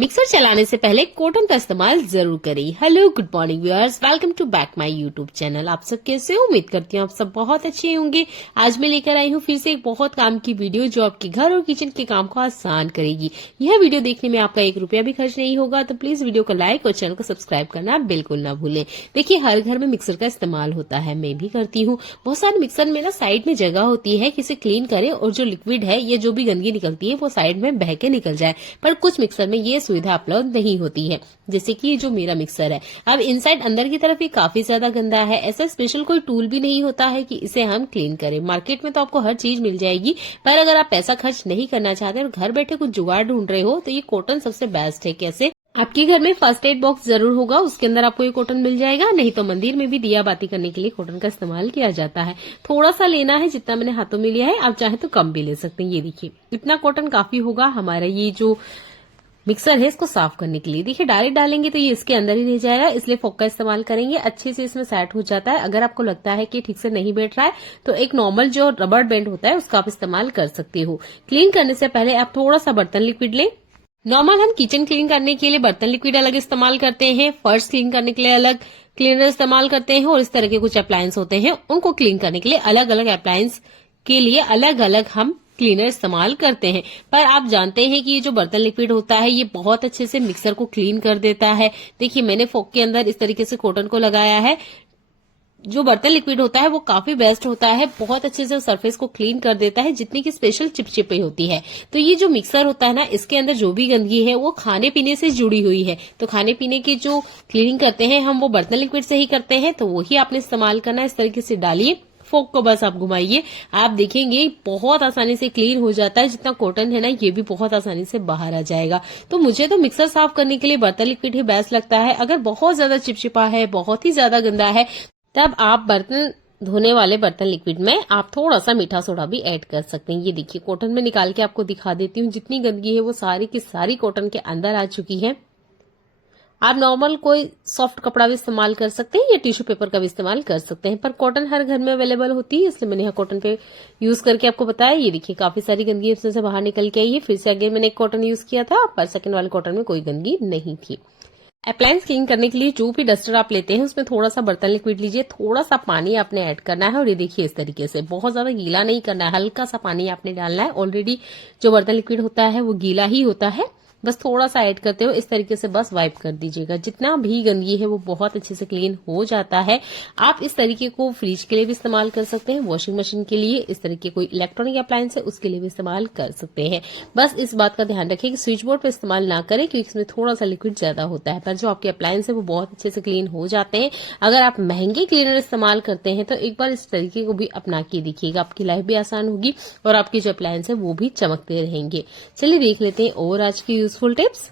Mixer चलाने से पहले कॉटन का इस्तेमाल जरूर करें। Hello good morning viewers, welcome to back my YouTube channel. आप सब कैसे हो? उम्मीद करती हूँ आप सब बहुत अच्छे होंगे। आज मैं लेकर आई हूँ फिर से एक बहुत काम की वीडियो जो आपके घर और किचन के काम को आसान करेगी। यह वीडियो देखने में आपका 1 रुपया भी खर्च नहीं होगा, तो प्लीज वीडियो को लाइक और चैनल को सब्सक्राइब करना बिल्कुल ना भूलें। देखिए, हर घर में मिक्सर का इस्तेमाल होता है, मैं भी करती हूँ। बहुत सारे मिक्सर में ना साइड में जगह होती है कि इसे क्लीन करें और जो लिक्विड है या जो भी गंदगी निकलती है वो साइड में बह के निकल जाए, पर कुछ मिक्सर में ये सुविधा उपलब्ध नहीं होती है। जैसे कि जो मेरा मिक्सर है, अब इनसाइड अंदर की तरफ ये काफी ज्यादा गंदा है। ऐसा स्पेशल कोई टूल भी नहीं होता है कि इसे हम क्लीन करें। मार्केट में तो आपको हर चीज मिल जाएगी, पर अगर आप पैसा खर्च नहीं करना चाहते और घर बैठे कुछ जुगाड़ ढूंढ रहे हो तो ये कॉटन सबसे बेस्ट है। कैसे? आपके घर में फर्स्ट एड बॉक्स जरूर होगा, उसके अंदर आपको ये कॉटन मिल जाएगा। नहीं तो मंदिर में भी दिया बाती करने के लिए कॉटन का इस्तेमाल किया जाता है। थोड़ा सा लेना है, जितना मैंने हाथों में लिया है, आप चाहे तो कम भी ले सकते हैं। ये देखिए, इतना कॉटन काफी होगा हमारा ये जो मिक्सर है इसको साफ करने के लिए। देखिए, डायरेक्ट डालेंगे तो ये इसके अंदर ही रह जाएगा, इसलिए फोक का इस्तेमाल करेंगे। अच्छे से इसमें सेट हो जाता है। अगर आपको लगता है कि ठीक से नहीं बैठ रहा है तो एक नॉर्मल जो रबर बैंड होता है उसका आप इस्तेमाल कर सकते हो। क्लीन करने से पहले आप थोड़ा सा बर्तन लिक्विड लें। नॉर्मल हम किचन क्लीन करने के लिए बर्तन लिक्विड अलग इस्तेमाल करते हैं, फर्श क्लीन करने के लिए अलग क्लीनर इस्तेमाल करते हैं, और इस तरह के कुछ अप्लायंस होते हैं उनको क्लीन करने के लिए अलग अलग अप्लायंस के लिए अलग अलग हम क्लीनर इस्तेमाल करते हैं। पर आप जानते हैं कि ये जो बर्तन लिक्विड होता है ये बहुत अच्छे से मिक्सर को क्लीन कर देता है। देखिए, मैंने फोक के अंदर इस तरीके से कॉटन को लगाया है। जो बर्तन लिक्विड होता है वो काफी बेस्ट होता है, बहुत अच्छे से सरफेस को क्लीन कर देता है, जितनी की स्पेशल चिपचिपे होती है। तो ये जो मिक्सर होता है ना, इसके अंदर जो भी गंदगी है वो खाने पीने से जुड़ी हुई है। तो खाने पीने की जो क्लीनिंग करते हैं हम वो बर्तन लिक्विड से ही करते हैं, तो वही आपने इस्तेमाल करना है। इस तरीके से डालिए, फोक को बस आप घुमाइए, आप देखेंगे बहुत आसानी से क्लीन हो जाता है। जितना कॉटन है ना ये भी बहुत आसानी से बाहर आ जाएगा। तो मुझे तो मिक्सर साफ करने के लिए बर्तन लिक्विड ही बेस्ट लगता है। अगर बहुत ज्यादा चिपचिपा है, बहुत ही ज्यादा गंदा है, तब आप बर्तन धोने वाले बर्तन लिक्विड में आप थोड़ा सा मीठा सोडा भी ऐड कर सकते हैं। ये देखिए, कॉटन में निकाल के आपको दिखा देती हूँ। जितनी गंदगी है वो सारी की सारी कॉटन के अंदर आ चुकी है। आप नॉर्मल कोई सॉफ्ट कपड़ा भी इस्तेमाल कर सकते हैं या टिश्यू पेपर का भी इस्तेमाल कर सकते हैं, पर कॉटन हर घर में अवेलेबल होती है, इसलिए मैंने यहाँ कॉटन पे यूज करके आपको बताया। ये देखिए, काफी सारी गंदगी इसमें से बाहर निकल के आई है। फिर से आगे मैंने एक कॉटन यूज किया था, पर सेकंड वाले कॉटन में कोई गंदगी नहीं थी। अप्लायंस क्लीन करने के लिए जो भी डस्टर आप लेते हैं उसमें थोड़ा सा बर्तन लिक्विड लीजिए, थोड़ा सा पानी आपने ऐड करना है, और ये देखिए इस तरीके से बहुत ज्यादा गीला नहीं करना है, हल्का सा पानी आपने डालना है। ऑलरेडी जो बर्तन लिक्विड होता है वो गीला ही होता है, बस थोड़ा सा ऐड करते हो इस तरीके से बस वाइप कर दीजिएगा। जितना भी गंदगी है वो बहुत अच्छे से क्लीन हो जाता है। आप इस तरीके को फ्रिज के लिए भी इस्तेमाल कर सकते हैं, वॉशिंग मशीन के लिए, इस तरीके कोई इलेक्ट्रॉनिक अप्लायंस है उसके लिए भी इस्तेमाल कर सकते हैं। बस इस बात का ध्यान रखें कि स्विच बोर्ड पर इस्तेमाल ना करें, क्योंकि इसमें थोड़ा सा लिक्विड ज्यादा होता है, पर जो आपके अप्लायंस है वो बहुत अच्छे से क्लीन हो जाते हैं। अगर आप महंगे क्लीनर इस्तेमाल करते हैं तो एक बार इस तरीके को भी अपना के देखिएगा, आपकी लाइफ भी आसान होगी और आपके जो अप्लायंस है वो भी चमकते रहेंगे। चलिए देख लेते हैं और आज की यूजफुल टिप्स।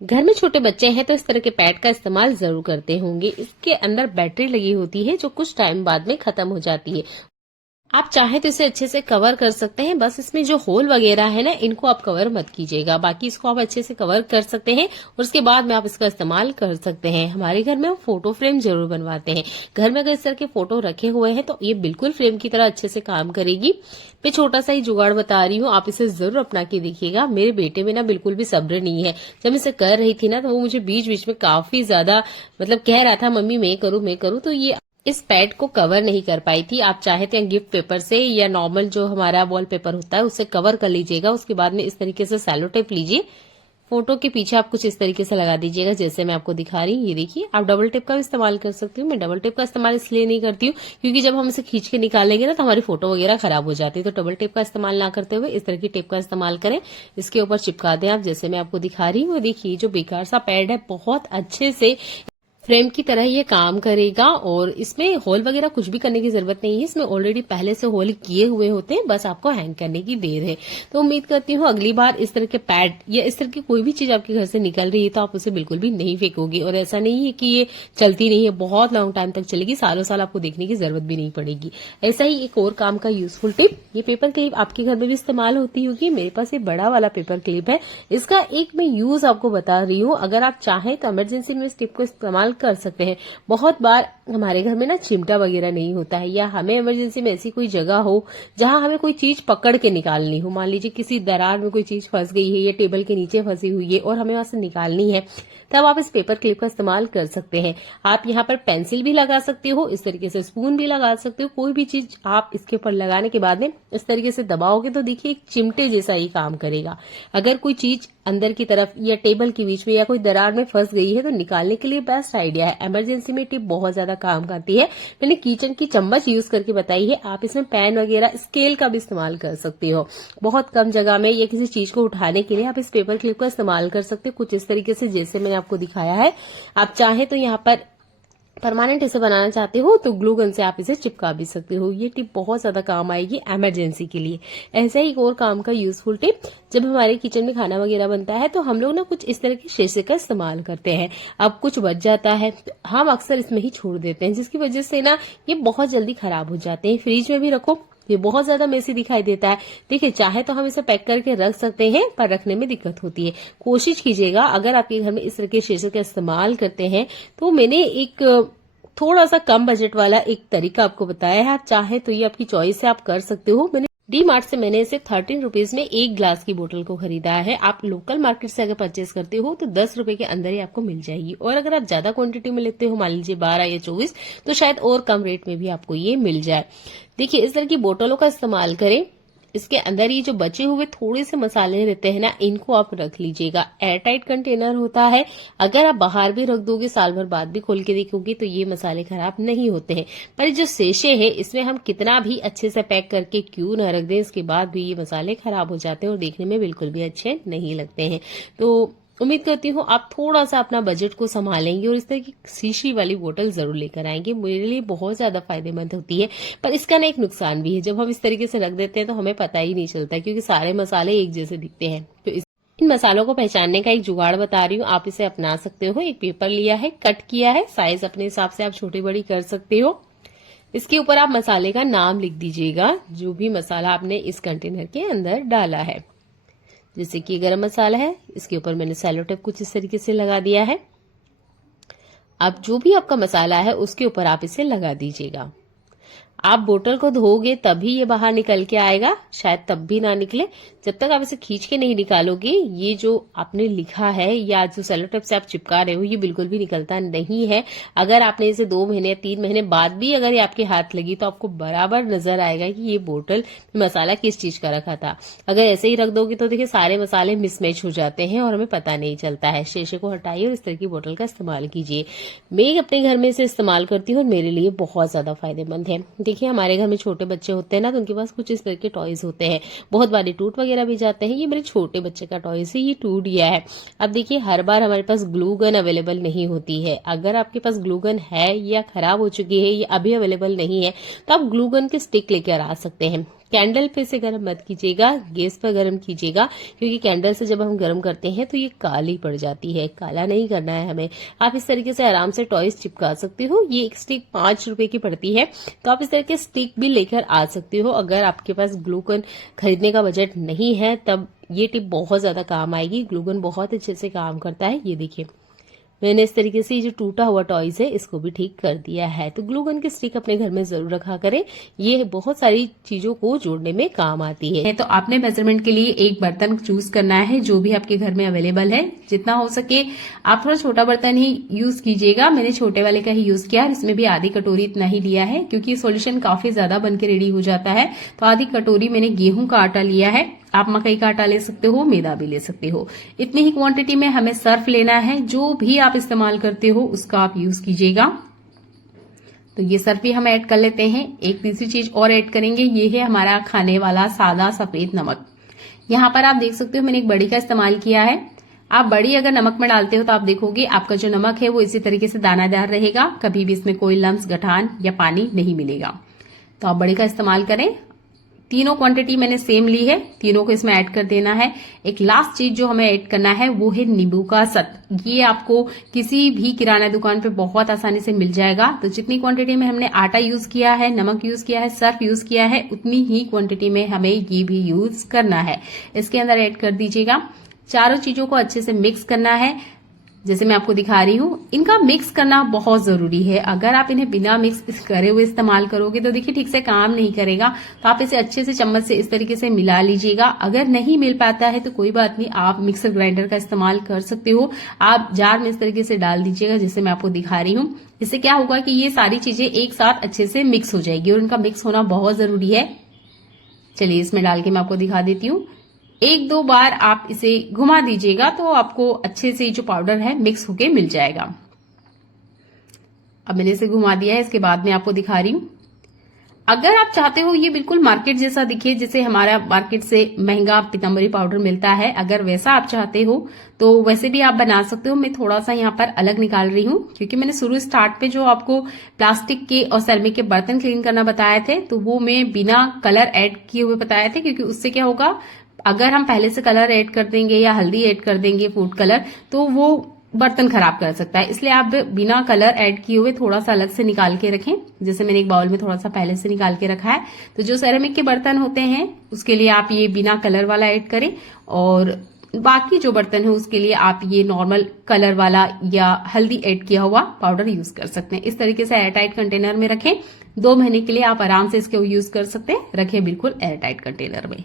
घर में छोटे बच्चे हैं तो इस तरह के पैड का इस्तेमाल जरूर करते होंगे। इसके अंदर बैटरी लगी होती है जो कुछ टाइम बाद में खत्म हो जाती है। आप चाहे तो इसे अच्छे से कवर कर सकते हैं, बस इसमें जो होल वगैरह है ना इनको आप कवर मत कीजिएगा, बाकी इसको आप अच्छे से कवर कर सकते हैं और उसके बाद में आप इसका इस्तेमाल कर सकते हैं। हमारे घर में हम फोटो फ्रेम जरूर बनवाते हैं। घर में अगर इस तरह के फोटो रखे हुए हैं तो ये बिल्कुल फ्रेम की तरह अच्छे से काम करेगी। मैं छोटा सा ही जुगाड़ बता रही हूँ, आप इसे जरूर अपना के देखिएगा। मेरे बेटे में ना बिल्कुल भी सब्र नहीं है। जब मैं इसे कर रही थी ना तो वो मुझे बीच बीच में काफी ज्यादा कह रहा था मम्मी मैं करूँ, तो ये इस पैड को कवर नहीं कर पाई थी। आप चाहे तो गिफ्ट पेपर से या नॉर्मल जो हमारा वॉल पेपर होता है उससे कवर कर लीजिएगा। उसके बाद में इस तरीके से सैलो टेप लीजिए, फोटो के पीछे आप कुछ इस तरीके से लगा दीजिएगा जैसे मैं आपको दिखा रही हूँ। ये देखिए, आप डबल टेप का भी इस्तेमाल कर सकती हूँ। मैं डबल टेप का इस्तेमाल इसलिए नहीं करती हूँ क्योंकि जब हम इसे खींच के निकालेंगे ना तो हमारी फोटो वगैरह खराब हो जाती है। तो डबल टेप का इस्तेमाल ना करते हुए इस तरह की टेप का इस्तेमाल करें, इसके ऊपर चिपका दें आप जैसे मैं आपको दिखा रही हूँ। देखिए, जो बेकार सा पैड है बहुत अच्छे से फ्रेम की तरह ये काम करेगा और इसमें होल वगैरह कुछ भी करने की जरूरत नहीं है। इसमें ऑलरेडी पहले से होल किए हुए होते हैं, बस आपको हैंग करने की देर है। तो उम्मीद करती हूँ अगली बार इस तरह के पैड या इस तरह की कोई भी चीज आपके घर से निकल रही है तो आप उसे बिल्कुल भी नहीं फेंकोगे। और ऐसा नहीं है कि ये चलती नहीं है, बहुत लॉन्ग टाइम तक चलेगी, सालों साल आपको देखने की जरूरत भी नहीं पड़ेगी। ऐसा ही एक और काम का यूजफुल टिप, ये पेपर क्लिप आपके घर में भी इस्तेमाल होती होगी। मेरे पास ये बड़ा वाला पेपर क्लिप है, इसका एक मैं यूज आपको बता रही हूँ। अगर आप चाहें तो इमरजेंसी में इस टिप को इस्तेमाल इस्तेमाल कर सकते हैं। बहुत बार हमारे घर में ना चिमटा वगैरह नहीं होता है, या हमें इमरजेंसी में ऐसी कोई जगह हो जहां हमें कोई चीज पकड़ के निकालनी हो। मान लीजिए किसी दरार में कोई चीज फंस गई है या टेबल के नीचे फंसी हुई है और हमें वहां से निकालनी है, तब आप इस पेपर क्लिप का इस्तेमाल कर सकते हैं। आप यहाँ पर पेंसिल भी लगा सकते हो, इस तरीके से स्पून भी लगा सकते हो। कोई भी चीज आप इसके ऊपर लगाने के बाद में इस तरीके से दबाओगे तो देखिए एक चिमटे जैसा ही काम करेगा। अगर कोई चीज अंदर की तरफ या टेबल के बीच में या कोई दरार में फंस गई है तो निकालने के लिए बेस्ट आइडिया है। इमरजेंसी में टिप बहुत ज्यादा काम आती है। मैंने किचन की चम्मच यूज करके बताई है, आप इसमें पैन वगैरह स्केल का भी इस्तेमाल कर सकते हो। बहुत कम जगह में या किसी चीज को उठाने के लिए आप इस पेपर क्लिप का इस्तेमाल कर सकते हो, कुछ इस तरीके से जैसे मैंने आपको दिखाया है। आप चाहे तो यहाँ पर परमानेंट इसे बनाना चाहते हो तो ग्लू गन से आप इसे चिपका भी सकते हो। ये टिप बहुत ज्यादा काम आएगी इमरजेंसी के लिए। ऐसा ही एक और काम का यूजफुल टिप, जब हमारे किचन में खाना वगैरह बनता है तो हम लोग ना कुछ इस तरह के शीशे का इस्तेमाल करते हैं। अब कुछ बच जाता है तो हम अक्सर इसमें ही छोड़ देते हैं, जिसकी वजह से ना ये बहुत जल्दी खराब हो जाते हैं। फ्रिज में भी रखो, ये बहुत ज्यादा मेसी दिखाई देता है। देखिए चाहे तो हम इसे पैक करके रख सकते हैं, पर रखने में दिक्कत होती है। कोशिश कीजिएगा अगर आपके घर में इस तरह के शीशे का इस्तेमाल करते हैं तो मैंने एक थोड़ा सा कम बजट वाला एक तरीका आपको बताया है। आप चाहे तो ये आपकी चॉइस है, आप कर सकते हो। मैंने डी मार्ट से मैंने इसे 13 रुपीज में एक ग्लास की बोतल को खरीदा है। आप लोकल मार्केट से अगर परचेस करते हो तो 10 रुपए के अंदर ही आपको मिल जाएगी, और अगर आप ज्यादा क्वांटिटी में लेते हो, मान लीजिए 12 या 24, तो शायद और कम रेट में भी आपको ये मिल जाए। देखिए इस तरह की बोतलों का इस्तेमाल करें। इसके अंदर ये जो बचे हुए थोड़े से मसाले रहते हैं ना, इनको आप रख लीजिएगा। एयरटाइट कंटेनर होता है, अगर आप बाहर भी रख दोगे, साल भर बाद भी खोल के देखोगे तो ये मसाले खराब नहीं होते हैं। पर जो सेशे है इसमें हम कितना भी अच्छे से पैक करके क्यों न रख दें, इसके बाद भी ये मसाले खराब हो जाते हैं और देखने में बिल्कुल भी अच्छे नहीं लगते हैं। तो उम्मीद करती हूँ आप थोड़ा सा अपना बजट को संभालेंगे और इस तरह की शीशी वाली बोतल जरूर लेकर आएंगे। मेरे लिए बहुत ज्यादा फायदेमंद होती है, पर इसका ना एक नुकसान भी है। जब हम इस तरीके से रख देते हैं तो हमें पता ही नहीं चलता, क्योंकि सारे मसाले एक जैसे दिखते हैं। तो इन मसालों को पहचानने का एक जुगाड़ बता रही हूँ, आप इसे अपना सकते हो। एक पेपर लिया है, कट किया है, साइज अपने हिसाब से आप छोटी बड़ी कर सकते हो। इसके ऊपर आप मसाले का नाम लिख दीजिएगा, जो भी मसाला आपने इस कंटेनर के अंदर डाला है। जैसे कि गरम मसाला है, इसके ऊपर मैंने सेलो टेप कुछ इस तरीके से लगा दिया है। अब जो भी आपका मसाला है उसके ऊपर आप इसे लगा दीजिएगा। आप बोतल को धोगे तभी ये बाहर निकल के आएगा, शायद तब भी ना निकले। जब तक आप इसे खींच के नहीं निकालोगे, ये जो आपने लिखा है या जो सेलो टेप से आप चिपका रहे हो, ये बिल्कुल भी निकलता नहीं है। अगर आपने इसे 2 महीने 3 महीने बाद भी अगर ये आपके हाथ लगी तो आपको बराबर नजर आएगा कि ये बोतल मसाला किस चीज का रखा था। अगर ऐसे ही रख दोगे तो देखिए सारे मसाले मिसमैच हो जाते हैं और हमें पता नहीं चलता है। शीशे को हटाइए और इस तरह की बोतल का इस्तेमाल कीजिए। मैं अपने घर में इसे इस्तेमाल करती हूँ और मेरे लिए बहुत ज्यादा फायदेमंद है। देखिए हमारे घर में छोटे बच्चे होते हैं ना, तो उनके पास कुछ इस तरह के टॉयज होते हैं, बहुत बारी टूट वगैरह भी जाते हैं। ये मेरे छोटे बच्चे का टॉय से ये टूट गया है। अब देखिए हर बार हमारे पास ग्लू गन अवेलेबल नहीं होती है। अगर आपके पास ग्लू गन है या खराब हो चुकी है या अभी अवेलेबल नहीं है तो आप ग्लू गन के स्टिक लेकर आ सकते हैं। कैंडल पे से गर्म मत कीजिएगा, गैस पर गर्म कीजिएगा, क्योंकि कैंडल से जब हम गर्म करते हैं तो ये काली पड़ जाती है। काला नहीं करना है हमें। आप इस तरीके से आराम से टॉयज चिपका सकते हो। ये एक स्टिक 5 रुपए की पड़ती है, तो आप इस तरह के स्टिक भी लेकर आ सकते हो। अगर आपके पास ग्लू गन खरीदने का बजट नहीं है तब ये टिप बहुत ज्यादा काम आएगी। ग्लू गन बहुत अच्छे से काम करता है। ये देखिए मैंने इस तरीके से जो टूटा हुआ टॉयज है इसको भी ठीक कर दिया है। तो ग्लू गन की स्टिक अपने घर में जरूर रखा करें, ये बहुत सारी चीजों को जोड़ने में काम आती है। तो आपने मेजरमेंट के लिए एक बर्तन चूज करना है जो भी आपके घर में अवेलेबल है। जितना हो सके आप थोड़ा छोटा बर्तन ही यूज कीजिएगा। मैंने छोटे वाले का ही यूज किया, इसमें भी आधी कटोरी इतना ही लिया है, क्योंकि सॉल्यूशन काफी ज्यादा बनके रेडी हो जाता है। तो आधी कटोरी मैंने गेहूं का आटा लिया है। आप मकई का आटा ले सकते हो, मैदा भी ले सकते हो। इतनी ही क्वांटिटी में हमें सर्फ लेना है। जो भी आप इस्तेमाल करते हो उसका आप यूज कीजिएगा। तो ये सर्फ भी हम ऐड कर लेते हैं। एक तीसरी चीज और ऐड करेंगे, ये है हमारा खाने वाला सादा सफेद नमक। यहाँ पर आप देख सकते हो मैंने एक बड़ी का इस्तेमाल किया है। आप बड़ी अगर नमक में डालते हो तो आप देखोगे आपका जो नमक है वो इसी तरीके से दानादार रहेगा, कभी भी इसमें कोई लम्स, गठान या पानी नहीं मिलेगा। तो आप बड़ी का इस्तेमाल करें। तीनों क्वांटिटी मैंने सेम ली है, तीनों को इसमें ऐड कर देना है। एक लास्ट चीज जो हमें ऐड करना है वो है नींबू का सत। ये आपको किसी भी किराना दुकान पे बहुत आसानी से मिल जाएगा। तो जितनी क्वांटिटी में हमने आटा यूज किया है, नमक यूज किया है, सर्फ यूज किया है, उतनी ही क्वांटिटी में हमें ये भी यूज करना है। इसके अंदर ऐड कर दीजिएगा। चारों चीजों को अच्छे से मिक्स करना है। जैसे मैं आपको दिखा रही हूँ, इनका मिक्स करना बहुत जरूरी है। अगर आप इन्हें बिना मिक्स करे हुए इस्तेमाल करोगे तो देखिए ठीक से काम नहीं करेगा। तो आप इसे अच्छे से चम्मच से इस तरीके से मिला लीजिएगा। अगर नहीं मिल पाता है तो कोई बात नहीं, आप मिक्सर ग्राइंडर का इस्तेमाल कर सकते हो। आप जार में इस तरीके से डाल दीजिएगा जैसे मैं आपको दिखा रही हूँ। इससे क्या होगा कि ये सारी चीजें एक साथ अच्छे से मिक्स हो जाएगी और इनका मिक्स होना बहुत जरूरी है। चलिए इसमें डाल के मैं आपको दिखा देती हूँ। एक दो बार आप इसे घुमा दीजिएगा तो आपको अच्छे से जो पाउडर है मिक्स होके मिल जाएगा। अब मैंने इसे घुमा दिया है। इसके बाद मैं आपको दिखा रही हूँ, अगर आप चाहते हो ये बिल्कुल मार्केट जैसा दिखे, जैसे हमारा मार्केट से महंगा पीतांबरी पाउडर मिलता है, अगर वैसा आप चाहते हो तो वैसे भी आप बना सकते हो। मैं थोड़ा सा यहाँ पर अलग निकाल रही हूँ क्योंकि मैंने शुरू स्टार्ट पे जो आपको प्लास्टिक के और सेरेमिक के बर्तन क्लीन करना बताए थे तो वो मैं बिना कलर ऐड किए हुए बताए थे, क्योंकि उससे क्या होगा, अगर हम पहले से कलर ऐड कर देंगे या हल्दी ऐड कर देंगे फूड कलर तो वो बर्तन खराब कर सकता है। इसलिए आप बिना कलर ऐड किए हुए थोड़ा सा अलग से निकाल के रखें। जैसे मैंने एक बाउल में थोड़ा सा पहले से निकाल के रखा है। तो जो सेरेमिक के बर्तन होते हैं उसके लिए आप ये बिना कलर वाला ऐड करें, और बाकी जो बर्तन है उसके लिए आप ये नॉर्मल कलर वाला या हल्दी ऐड किया हुआ पाउडर यूज कर सकते हैं। इस तरीके से एयरटाइट कंटेनर में रखें। 2 महीने के लिए आप आराम से इसके यूज कर सकते हैं। रखें बिल्कुल एयरटाइट कंटेनर में।